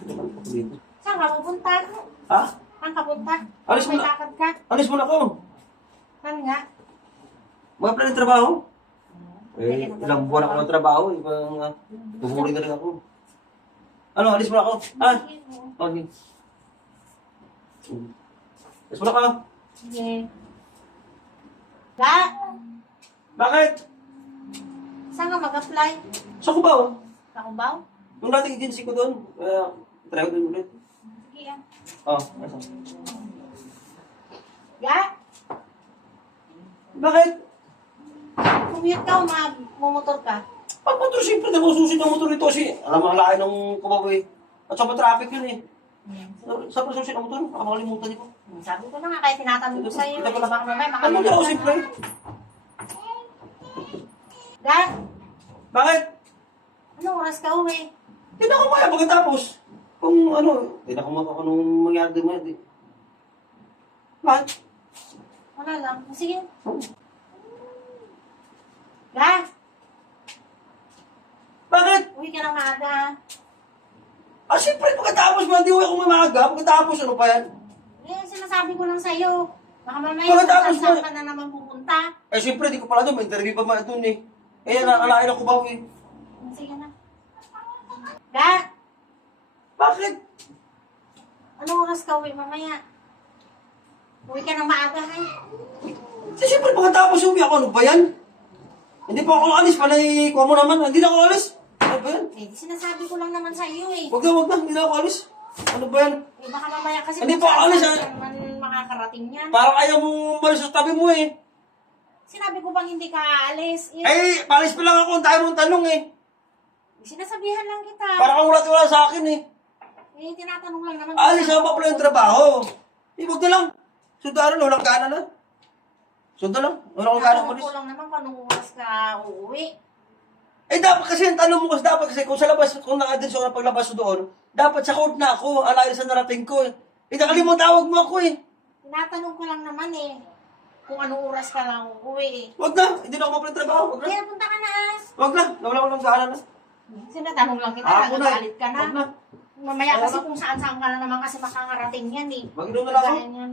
Saan ka pupunta? Ha? Saan ka punta? Alis mo May na. lakad ka? Alis mo na ako. Saan nga? Mga plan ng trabaho. Ilang buwan ako ng trabaho. Buburi na rin ako. Ano, alis mo na ako. Ha? Okay. Alis mo na ka. Sige. Ga? Bakit? Saan ka mag-apply? Sa Cubao. Sa Cubao? Nung dating agency ko doon. Try ko doon ulit. Sige ah. Oh, nasa. Ga? Bakit? Commute ka o magmumotor ka? Pag motor, siyempre na masusin ng motor ito kasi alam ang layo ng Cubao eh. At sa traffic yun eh. Sa pasusin ng motor, baka makalimutan ko. Sabi ko na nga, kahit tinatanong ko sa'yo, Ito pala. baka mamaya Ano makalimutan na ako, ka. siyempre? Ga? Bakit? Anong oras ka uwi? Hindi na ako maya pagkatapos. Kung ano, hindi na ako maka nung mangyari din mo. Bakit? Wala lang. Sige. Ga? Bakit? Uwi ka na maaga. Ah, siyempre pagkatapos mo, hindi ako mamaga. Pagkatapos, ano pa yan? Eh, sinasabi ko lang sa'yo. Baka mamaya Pagkatapos saan mo- ka na naman pupunta. Eh, siyempre, di ko pala doon. May interview pa man doon eh. Eh, alain ako ba eh. Sige na. Ga? Bakit? Anong oras ka uwi mamaya? Uwi ka na maaga, ha? Siyempre, pagkatapos uwi ako, ano ba yan? Hindi pa ako alis, panay ko mo naman. Hindi na ako alis. Ano ba yan? Eh, sinasabi ko lang naman sa iyo, eh. Wag na, hindi na ako alis. Ano ba yan? Eh, baka mamaya kasi Hindi kung pa alis, saan ah. naman makakarating yan. Parang ayaw mo umalis sa tabi mo eh. Sinabi ko bang hindi ka aalis? Eh, Eh, palis pa lang ako, ang tayo mong tanong eh. sinasabihan lang kita. Parang kang wala sa akin eh. Eh, tinatanong lang naman. Alis ako pa pala yung trabaho. Eh, wag na lang. Sundaran, walang gana na. Sundan lang, walang gana Tinatanong umalis. ko lang naman kung anong oras ka uuwi. Eh, dapat kasi, ang tanong mo kasi dapat kasi, kung sa labas, kung naka-adens ako na paglabas ko doon, dapat sa court na ako, alayin sa narating ko eh. Eh, nakalimang tawag mo ako eh. Tinatanong ko lang naman eh. Kung anong oras ka lang uuwi eh. Wag na, hindi na ako mapalit-trabaho. Wag na. Kaya punta ka na ah. Wag na, nawala ko ng gana na. Sinatanong lang kita, Ako na. nagagalit ka na. Wag na. Mamaya Ayaw kasi na. kung saan-saan ka na naman kasi makakarating yan eh. Mag-inom na lang ako. Kaya yan.